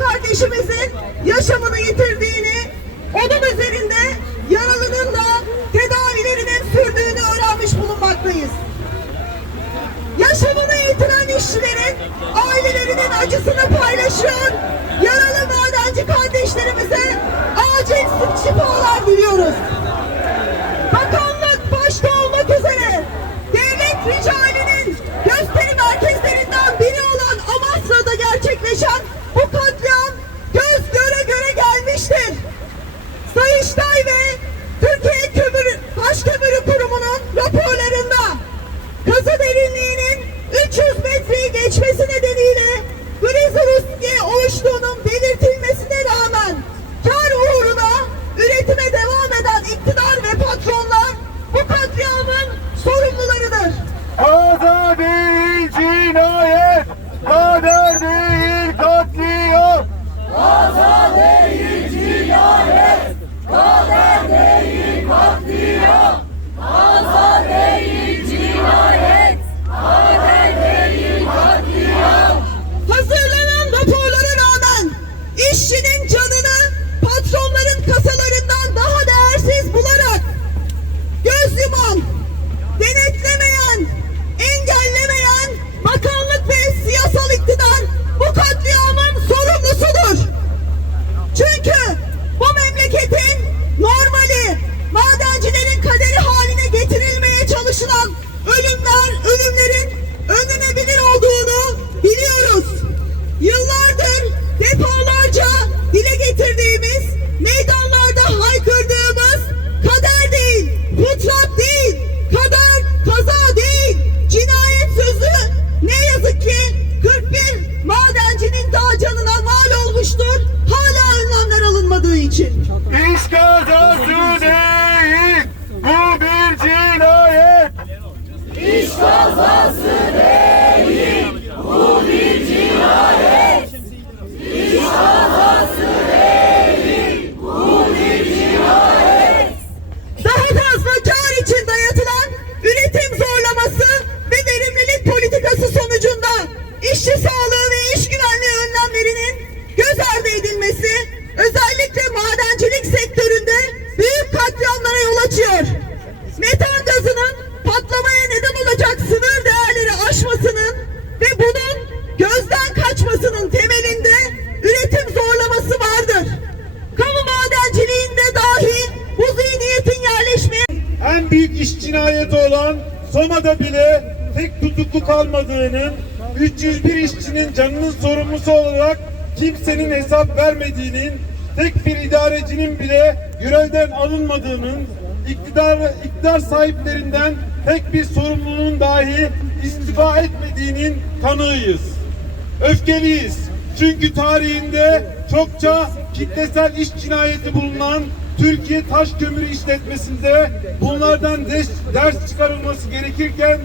kardeşimizin yaşamını yitirdiğini, onun üzerinde yaralının da tedavilerinin sürdüğünü öğrenmiş bulunmaktayız. Yaşamını yitiren işçilerin ailelerinin acısını paylaşıyor. Yaralı madenci kardeşlerimize acil şifalar diliyoruz. Kalmadığının, 301 işçinin canının sorumlusu olarak kimsenin hesap vermediğinin, tek bir idarecinin bile görevden alınmadığının, iktidar, iktidar sahiplerinden tek bir sorumlunun dahi istifa etmediğinin tanığıyız. Öfkeliyiz. Çünkü tarihinde çokça kitlesel iş cinayeti bulunan Türkiye Taş Kömürü işletmesinde bunlardan ders, ders çıkarılması gerekirken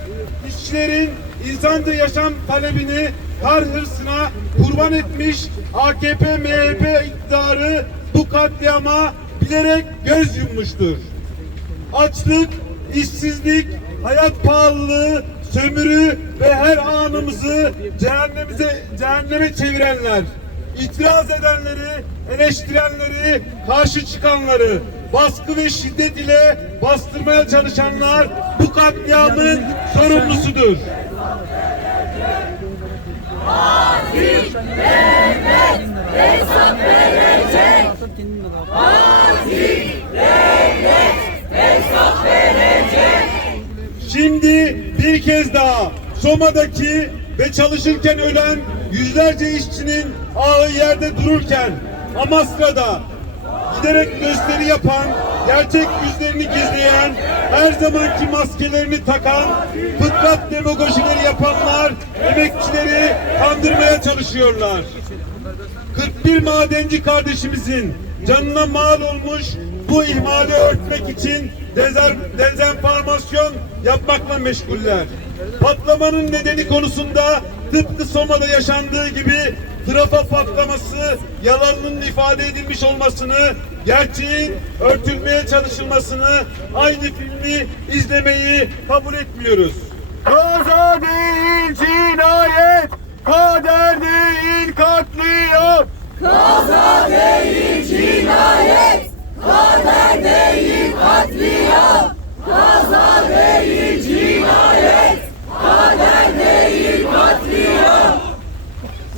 işçilerin insanca yaşam talebini kar hırsına kurban etmiş AKP MHP iktidarı bu katliama bilerek göz yummuştur. Açlık, işsizlik, hayat pahalılığı, sömürü ve her anımızı cehennemize, cehenneme çevirenler, itiraz edenleri, eleştirenleri, karşı çıkanları, baskı ve şiddet ile bastırmaya çalışanlar katliamın sorumlusudur. Şimdi bir kez daha Soma'daki ve çalışırken ölen yüzlerce işçinin ağı yerde dururken Amasra'da giderek gösteri yapan, gerçek yüzlerini gizleyen, her zamanki maskelerini takan, fıtrat demagojileri yapanlar emekçileri kandırmaya çalışıyorlar. 41 madenci kardeşimizin canına mal olmuş bu ihmali örtmek için dezenformasyon yapmakla meşguller. Patlamanın nedeni konusunda tıpkı Soma'da yaşandığı gibi trafa patlaması yalanının ifade edilmiş olmasını, gerçeğin örtülmeye çalışılmasını, aynı filmi izlemeyi kabul etmiyoruz. Kaza değil cinayet, kader değil katliam. Kaza değil cinayet, kader değil katliam. Kaza değil cinayet, kader değil katliam.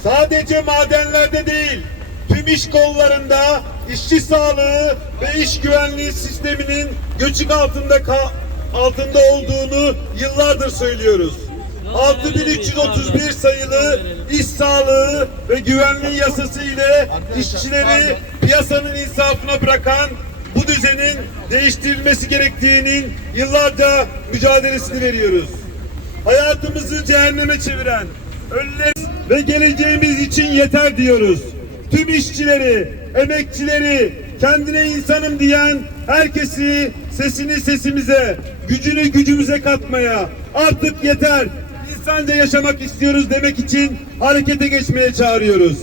Sadece madenlerde değil, tüm iş kollarında işçi sağlığı ve iş güvenliği sisteminin göçük altında altında olduğunu yıllardır söylüyoruz. 6331 sayılı iş sağlığı ve güvenliği yasası ile işçileri piyasanın insafına bırakan bu düzenin değiştirilmesi gerektiğinin yıllarca mücadelesini veriyoruz hayatımızı cehenneme çeviren ölüler ve geleceğimiz için yeter diyoruz. Tüm işçileri, emekçileri, kendine insanım diyen herkesi sesini sesimize, gücünü gücümüze katmaya artık yeter. İnsanca yaşamak istiyoruz demek için harekete geçmeye çağırıyoruz.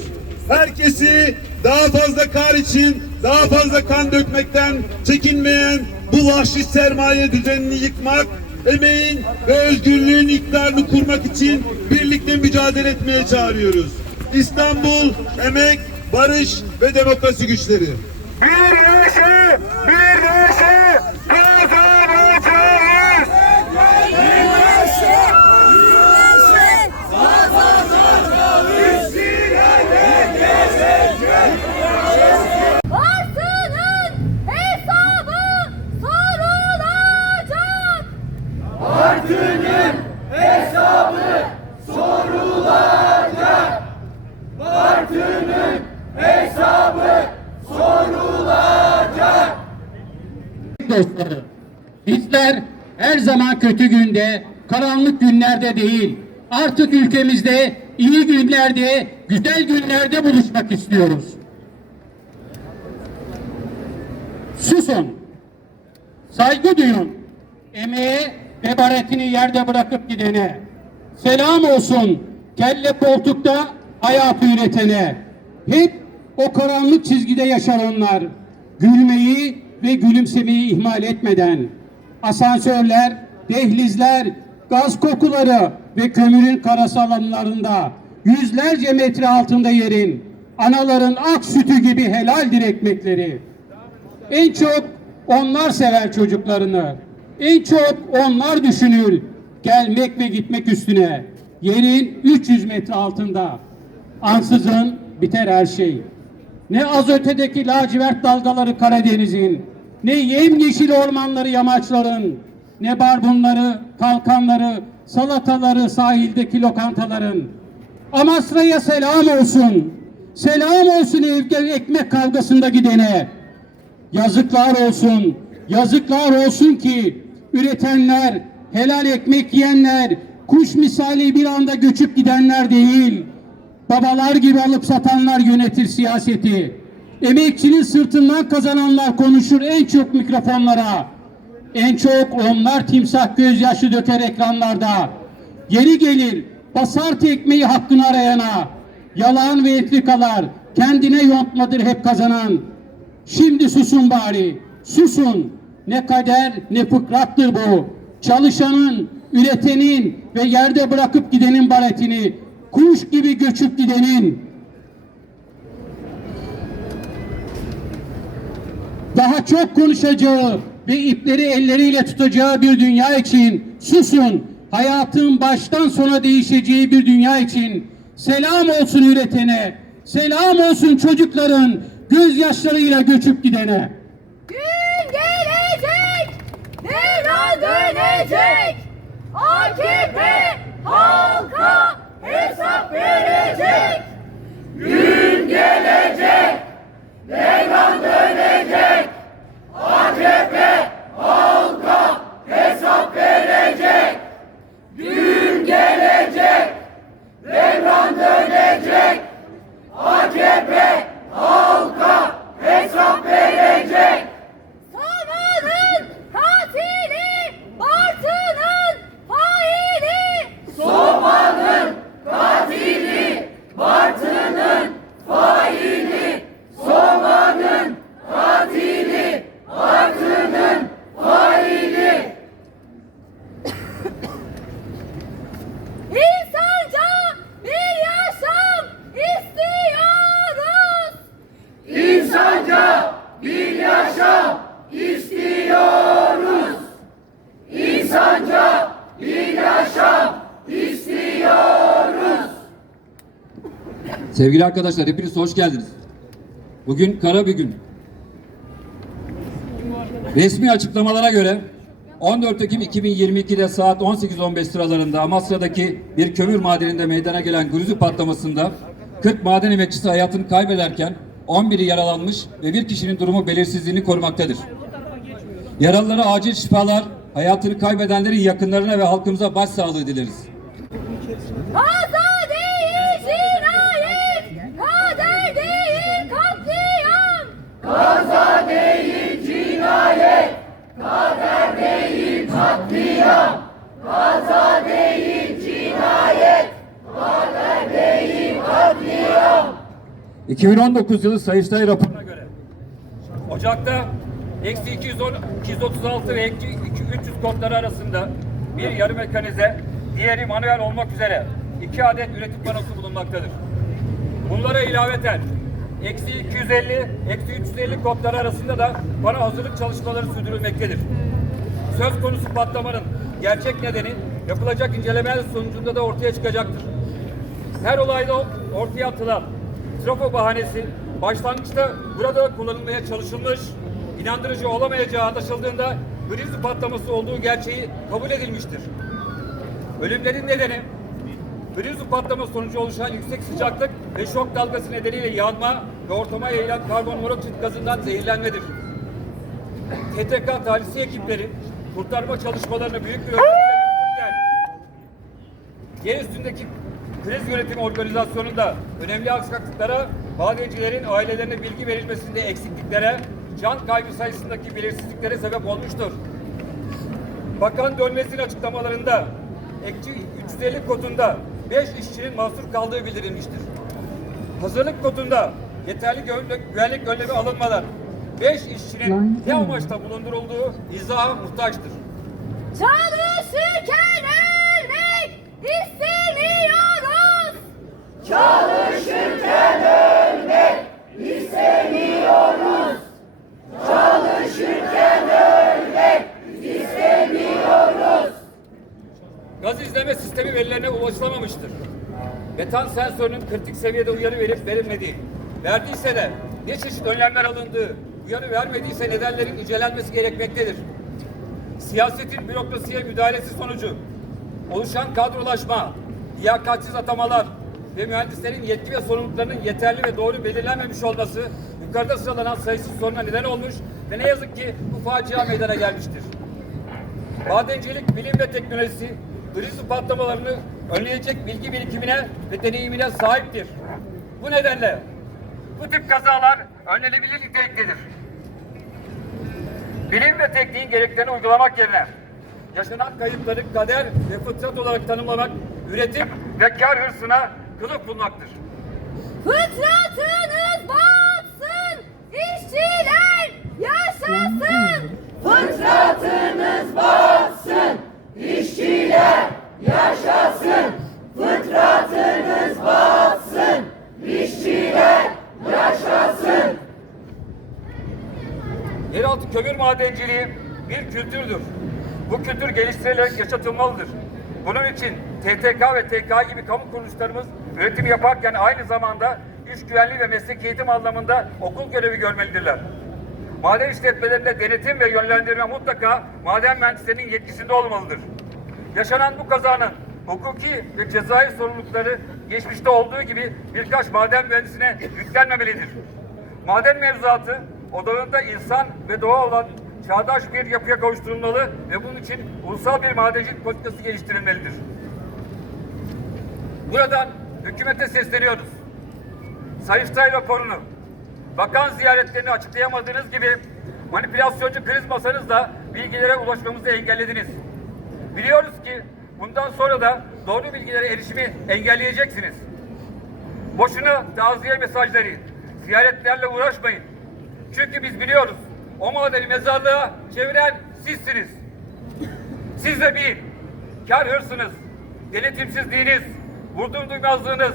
Herkesi daha fazla kar için daha fazla kan dökmekten çekinmeyen bu vahşi sermaye düzenini yıkmak emeğin ve özgürlüğün iktidarını kurmak için birlikte mücadele etmeye çağırıyoruz. İstanbul, emek, barış ve demokrasi güçleri. Değil, artık ülkemizde iyi günlerde, güzel günlerde buluşmak istiyoruz. Susun, saygı duyun, emeğe ve baretini yerde bırakıp gidene. Selam olsun kelle koltukta hayatı üretene. Hep o karanlık çizgide yaşananlar gülmeyi ve gülümsemeyi ihmal etmeden asansörler, dehlizler, gaz kokuları ve kömürün karasal alanlarında yüzlerce metre altında yerin anaların ak sütü gibi helaldir ekmekleri. En çok onlar sever çocuklarını. En çok onlar düşünür gelmek ve gitmek üstüne. Yerin 300 metre altında. Ansızın biter her şey. Ne az ötedeki lacivert dalgaları Karadeniz'in, ne yemyeşil ormanları yamaçların, ne barbunları, kalkanları, salataları sahildeki lokantaların. Amasra'ya selam olsun. Selam olsun ekmek kavgasında gidene. Yazıklar olsun, yazıklar olsun ki üretenler, helal ekmek yiyenler, kuş misali bir anda göçüp gidenler değil. Babalar gibi alıp satanlar yönetir siyaseti. Emekçinin sırtından kazananlar konuşur en çok mikrofonlara. En çok onlar timsah gözyaşı döker ekranlarda. Geri gelir, basar tekmeyi hakkını arayana. Yalan ve entrikalar kendine yontmadır hep kazanan. Şimdi susun bari, susun. Ne kader ne fıkrattır bu. Çalışanın, üretenin ve yerde bırakıp gidenin baretini, kuş gibi göçüp gidenin. Daha çok konuşacağı ve ipleri elleriyle tutacağı bir dünya için susun. Hayatın baştan sona değişeceği bir dünya için selam olsun üretene, selam olsun çocukların gözyaşlarıyla göçüp gidene. Gün gelecek, devran dönecek. AKP halka hesap verecek. Gün gelecek, devran dönecek. AKP halka hesap verecek. Gün gelecek, devran dönecek. AKP İnsanca bir yaşam istiyoruz. İnsanca bir yaşam istiyoruz. Sevgili arkadaşlar hepiniz hoş geldiniz. Bugün kara bir gün. Resmi açıklamalara göre 14 Ekim 2022'de saat 18.15 sıralarında Amasya'daki bir kömür madeninde meydana gelen gruzu patlamasında 40 maden emekçisi hayatını kaybederken 11'i yaralanmış ve bir kişinin durumu belirsizliğini korumaktadır. Yaralılara acil şifalar, hayatını kaybedenlerin yakınlarına ve halkımıza başsağlığı dileriz. Kaza değil cinayet, kader değil katliam. Kaza değil cinayet, kader değil katliam. 2019 yılı Sayıştay raporuna göre Ocak'ta eksi 210, 236 ve eksi 300 kodları arasında bir yarı mekanize, diğeri manuel olmak üzere iki adet üretim panosu bulunmaktadır. Bunlara ilaveten eksi 250, eksi 350 kodları arasında da pano hazırlık çalışmaları sürdürülmektedir. Söz konusu patlamanın gerçek nedeni yapılacak incelemeler sonucunda da ortaya çıkacaktır. Her olayda ortaya atılan trafo bahanesi başlangıçta burada kullanılmaya çalışılmış, inandırıcı olamayacağı anlaşıldığında kriz patlaması olduğu gerçeği kabul edilmiştir. Ölümlerin nedeni kriz patlaması sonucu oluşan yüksek sıcaklık ve şok dalgası nedeniyle yanma ve ortama yayılan karbon monoksit gazından zehirlenmedir. TTK talihsi ekipleri kurtarma çalışmalarını büyük bir ölçüde yer üstündeki kriz yönetimi organizasyonunda önemli aksaklıklara, madencilerin ailelerine bilgi verilmesinde eksikliklere, can kaybı sayısındaki belirsizliklere sebep olmuştur. Bakan Dönmez'in açıklamalarında ekçi 350 kodunda 5 işçinin mahsur kaldığı bildirilmiştir. Hazırlık kodunda yeterli güvenlik önlemi alınmadan 5 işçinin ne amaçla bulundurulduğu izaha muhtaçtır. Çalışırken ölmek istemiyoruz. Gaz izleme sistemi verilerine ulaşılamamıştır. Metan sensörünün kritik seviyede uyarı verip verilmediği, verdiyse de ne çeşit önlemler alındığı, uyarı vermediyse nedenlerin incelenmesi gerekmektedir. Siyasetin bürokrasiye müdahalesi sonucu oluşan kadrolaşma, liyakatsiz atamalar ve mühendislerin yetki ve sorumluluklarının yeterli ve doğru belirlenmemiş olması yukarıda sıralanan sayısız soruna neden olmuş ve ne yazık ki bu facia meydana gelmiştir. Madencilik, bilim ve teknolojisi kriz patlamalarını önleyecek bilgi birikimine ve deneyimine sahiptir. Bu nedenle bu tip kazalar önlenebilir niteliktedir. Bilim ve tekniğin gereklerini uygulamak yerine yaşanan kayıpları kader ve fıtrat olarak tanımlamak, üretim ve kar hırsına kılıf bulmaktır. Fıtratınız batsın, işçiler yaşasın. Fıtratınız batsın, işçiler yaşasın. Fıtratınız batsın, işçiler yaşasın. Yeraltı kömür madenciliği bir kültürdür. Bu kültür geliştirilerek yaşatılmalıdır. Bunun için TTK ve TK gibi kamu kuruluşlarımız üretim yaparken aynı zamanda iş güvenliği ve meslek eğitim anlamında okul görevi görmelidirler. Maden işletmelerinde denetim ve yönlendirme mutlaka maden mühendislerinin yetkisinde olmalıdır. Yaşanan bu kazanın hukuki ve cezai sorumlulukları geçmişte olduğu gibi birkaç maden mühendisine yüklenmemelidir. Maden mevzuatı odağında insan ve doğa olan çağdaş bir yapıya kavuşturulmalı ve bunun için ulusal bir madencilik politikası geliştirilmelidir. Buradan hükümete sesleniyoruz. Sayıştay raporunu, bakan ziyaretlerini açıklayamadığınız gibi manipülasyoncu kriz masanızla bilgilere ulaşmamızı engellediniz. Biliyoruz ki bundan sonra da doğru bilgilere erişimi engelleyeceksiniz. Boşuna taziye mesajları, ziyaretlerle uğraşmayın. Çünkü biz biliyoruz o madeni mezarlığa çeviren sizsiniz. Siz de bir, kar hırsınız, denetimsizliğiniz, vurdum duymazlığınız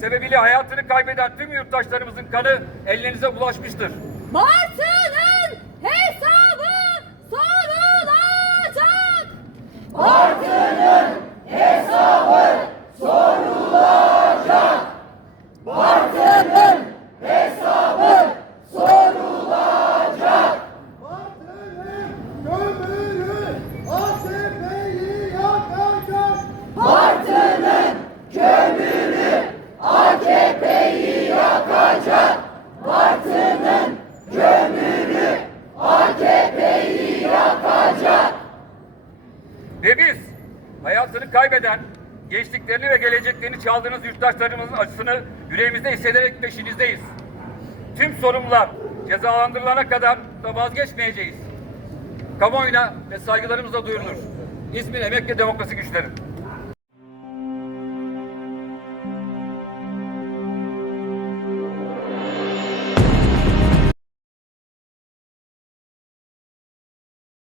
sebebiyle hayatını kaybeden tüm yurttaşlarımızın kanı ellerinize bulaşmıştır. Martı'nın hesabı kaybeden, gençliklerini ve geleceklerini çaldığınız yurttaşlarımızın acısını yüreğimizde hissederek peşinizdeyiz. Tüm sorumlular cezalandırılana kadar da vazgeçmeyeceğiz. Kamuoyuna ve saygılarımızla duyurulur. İzmir Emek ve Demokrasi Güçleri.